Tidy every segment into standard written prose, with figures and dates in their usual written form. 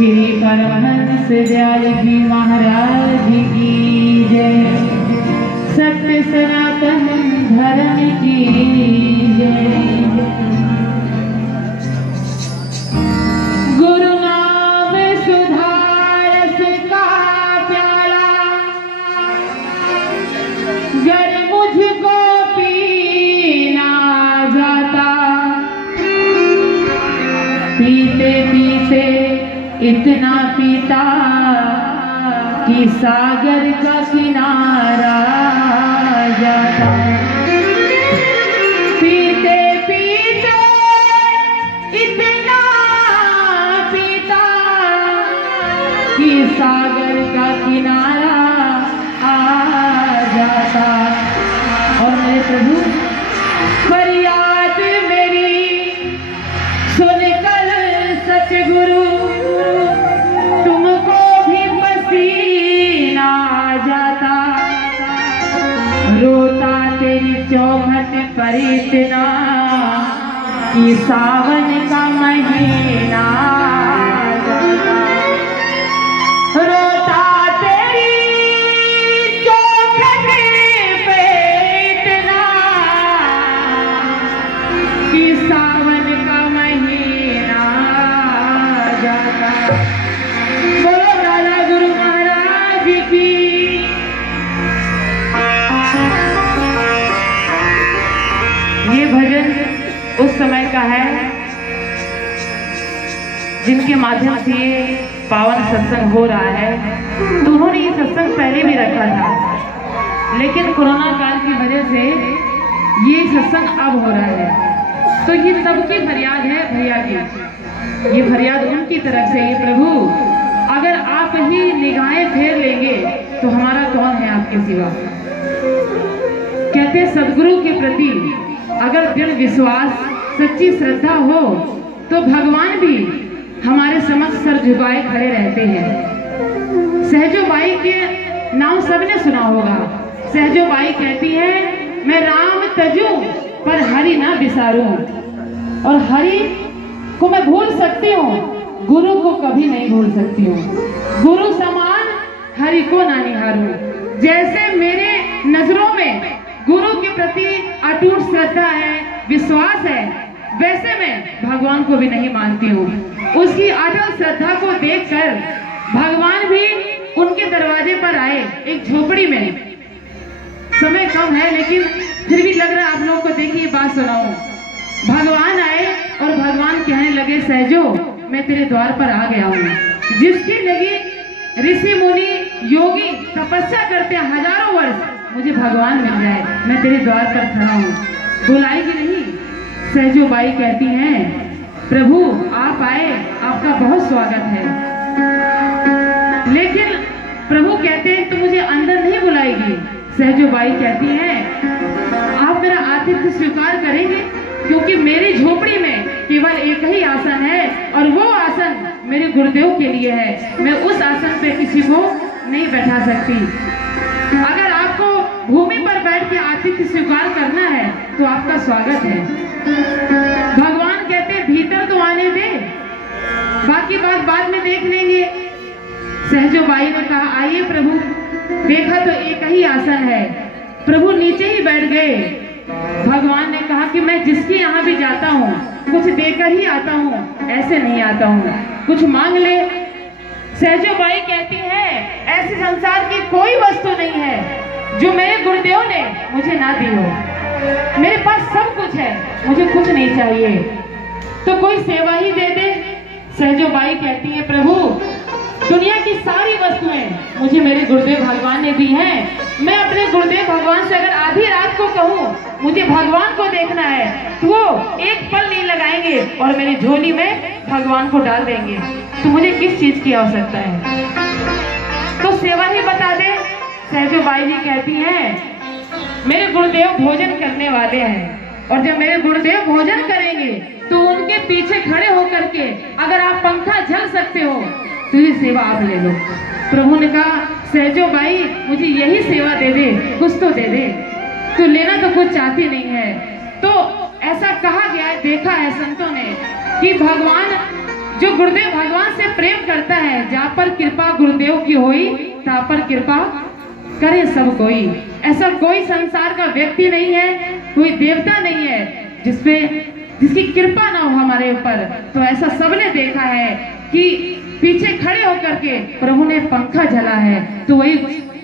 श्री परमहंस दयाल जी महाराज की जय। सत्य सनातन धर्म की जय। गुरु नाम सुधारस का प्याला गर मुझको पीना जाता। पीते पीते इतना पीता कि सागर का किनारा जाता। पीते पीते इतना पीता कि सागर का किनारा आ जाता। और मेरे प्रभु फरियाद मेरी सुनकर सतगुरु तुमको भी पसीना आ जाता। रोता तेरी चौखट पर इतना कि सावन का महीना आ जाता। रोता तेरी चौखट पे इतना कि सावन का महीना आ जाता। बोलो दादा गुरु महाराज की। ये भजन उस समय का है जिनके माध्यम से ये पावन सत्संग हो रहा है। तो उन्होंने ये सत्संग पहले भी रखा था, लेकिन कोरोना काल की वजह से ये सत्संग अब हो रहा है। तो ये सबकी फरियाद है भैया की, ये फरियाद उनकी तरफ से। ये प्रभु अगर आप ही निगाहें फेर लेंगे तो हमारा कौन है आपके सिवा। कहते सदगुरु के प्रति अगर दृढ़ विश्वास सच्ची श्रद्धा हो तो भगवान भी हमारे समक्ष सर झुकाए खड़े रहते हैं। सहजो बाई के नाम सबने सुना होगा। सहजो बाई कहती है मैं राम तजूं पर हरि ना बिसारूं। और हरि को मैं भूल सकती हूँ, गुरु को कभी नहीं भूल सकती हूँ। गुरु समान हरि को ना निहारूं। जैसे मेरे नजरों में गुरु के प्रति अटूट श्रद्धा है, विश्वास है, वैसे मैं भगवान को भी नहीं मानती हूँ। उसकी अटल श्रद्धा को देखकर भगवान भी उनके दरवाजे पर आए एक झोपड़ी में। समय कम है लेकिन फिर भी लग रहा है आप लोगों को देखिए बात सुनाऊं। भगवान आए और भगवान कहने लगे सहजो मैं तेरे द्वार पर आ गया हूँ। जिसकी लगी ऋषि मुनि योगी तपस्या करते हजारों वर्ष, मुझे भगवान मिल जाए, मैं तेरे द्वार पर खड़ा हूँ। बुलाएगी नहीं। सहजो बाई कहती हैं प्रभु आप आए, आपका बहुत स्वागत है। लेकिन प्रभु कहते हैं तो मुझे अंदर नहीं बुलाएगी। सहजो बाई कहती हैं आप मेरा आतिथ्य स्वीकार करेंगे, क्योंकि मेरी झोपड़ी में केवल एक ही आसन है और वो आसन मेरे गुरुदेव के लिए है। मैं उस आसन पे किसी को नहीं बैठा सकती। अगर आपको भूमि पर बैठ के आतिथ्य स्वीकार करना है तो आपका स्वागत है। भगवान कहते भीतर तो आने दे, बाकी बात बाद में देख लेंगे। सहजो बाई ने कहा आइए प्रभु। देखा तो एक ही आसन है। प्रभु नीचे ही बैठ गए। भगवान ने कहा कि मैं जिसके यहाँ भी जाता हूँ कुछ देकर ही आता हूँ, ऐसे नहीं आता हूँ, कुछ मांग ले। सहजो बाई कहती है ऐसे संसार की कोई वस्तु नहीं है जो मेरे गुरुदेव ने मुझे ना दी हो। मेरे पास सब कुछ है, मुझे कुछ नहीं चाहिए, तो कोई सेवा ही दे दे। सहजो बाई कहती है प्रभु दुनिया की सारी वस्तुएं मुझे मेरे गुरुदेव भगवान ने दी हैं। मैं अपने गुरुदेव भगवान से अगर आधी रात को कहूँ मुझे भगवान को देखना है तो वो एक पल नहीं लगाएंगे और मेरी झोली में भगवान को डाल देंगे। तो मुझे किस चीज की आवश्यकता है, तो सेवा ही बता दे। सहजो बाई जी कहती हैं मेरे गुरुदेव भोजन करने वाले हैं और जब मेरे गुरुदेव भोजन करेंगे तो उनके पीछे खड़े होकर के अगर आप पंखा झल सकते हो तो ये सेवा आप ले लो। प्रभु ने कहा सहजो बाई मुझे यही सेवा दे दे, कुछ तो दे दे, तू लेना तो कुछ चाहती नहीं है। तो ऐसा कहा गया है, देखा है संतों ने कि भगवान जो गुरुदेव भगवान से प्रेम करता है, जहाँ पर कृपा गुरुदेव की होई तहाँ पर कृपा करे सब कोई। ऐसा कोई संसार का व्यक्ति नहीं है, कोई देवता नहीं है जिसकी कृपा ना हो हमारे ऊपर। तो ऐसा सबने देखा है कि पीछे खड़े होकर के प्रभु ने पंखा झला है। तो वही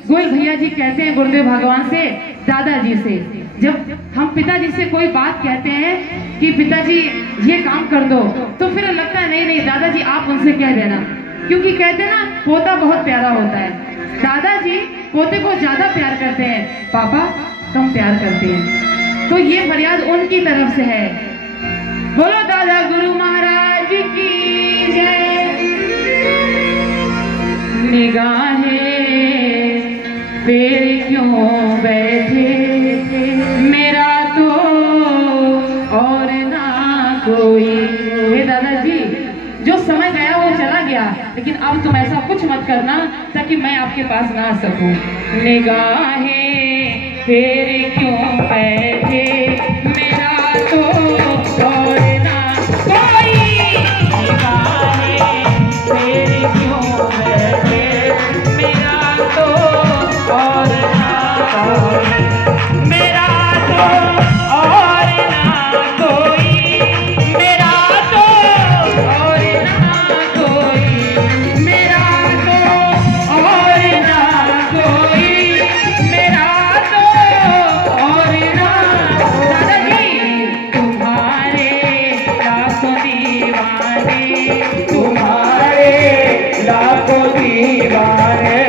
गोयल भैया जी कहते हैं गुरुदेव भगवान से, दादाजी से, जब हम पिताजी से कोई बात कहते हैं कि पिताजी ये काम कर दो, तो फिर लगता है नहीं दादाजी आप उनसे कह देना, क्योंकि कहते हैं ना पोता बहुत प्यारा होता है। दादाजी पोते को ज्यादा प्यार करते हैं, पापा कम प्यार करते हैं। तो ये फरियाद उनकी तरफ से है। बोलो दादा गुरु महाराज की जय। निगाहें फेर क्यों बैठे थे, मेरा तो और ना कोई। हे दादाजी, जो समय गया वो चला गया, लेकिन अब तुम ऐसा कुछ मत करना ताकि मैं आपके पास ना आ सकूं। निगाहें फेर क्यों बैठे, मेरा तो और ना कोई। निगाहें फेर क्यों बैठे, मेरा तो और ना कोई। मेरा तो और ना कोई, मेरा तो और ना कोई, मेरा तो और ना कोई, मेरा तो और ना। दादाजी तुम्हारे लाखों दीवाने, तुम्हारे लाखों दीवाने,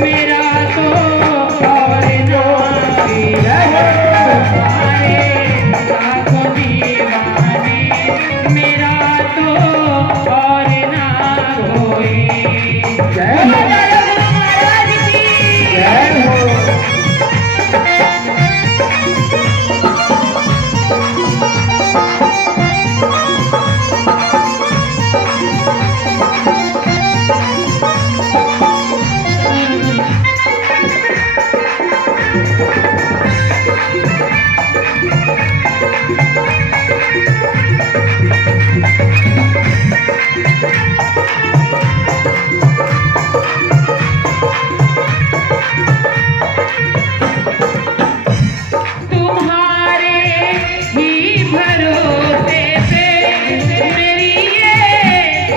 मेरा तो और ना कोई। तुम्हारे लाखों दीवाने, मेरा तो और ना कोई। जय हो दादा गुरु महाराज की जय हो। तुम्हारे ही भरोसे पे मेरी ये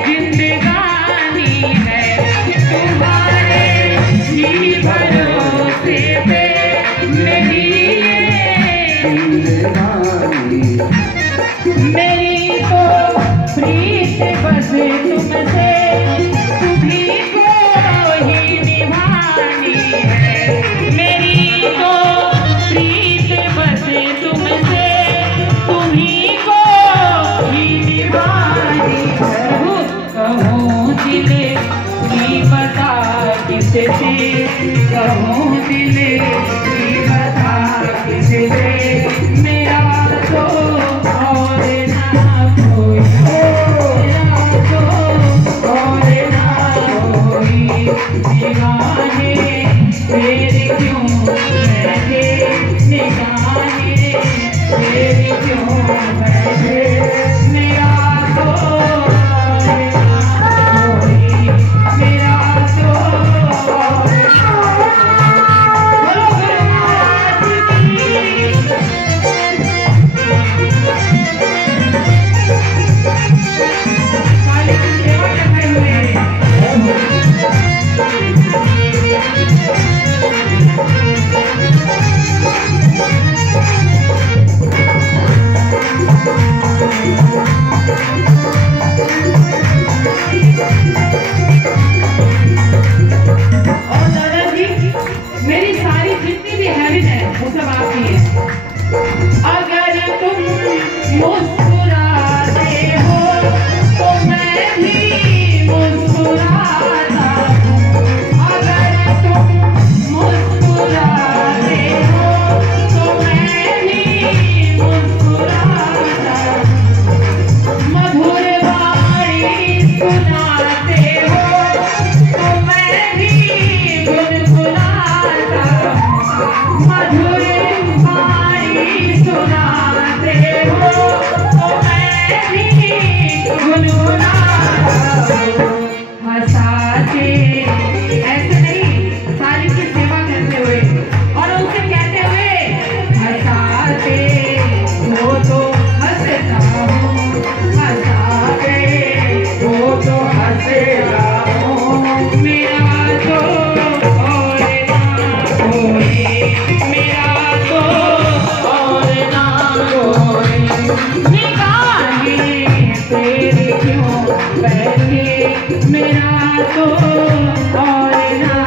जिंदगानी है, तुम्हारे ही भरोसे पे मेरी ये जिंदगानी। मेरी तो प्रीत बस तुमसे, तुम्ही को ही निभानी है। मेरी तो प्रीत बस तुमसे, तुम्ही को ही निभानी है। कहूँ दिल की बता किससे, कहूँ दिल की बता किससे, मेरा तो और ना कोई, मेरा तो और ना कोई। निगाहें फेर क्यों बैठे, निगाहें फेर क्यों बैठे, मेरा तो और ना कोई, मेरा तो और ना कोई। बोलो गुरु महाराज की तो और ना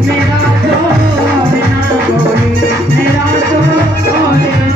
मेरा तो और ना कोई, मेरा तो और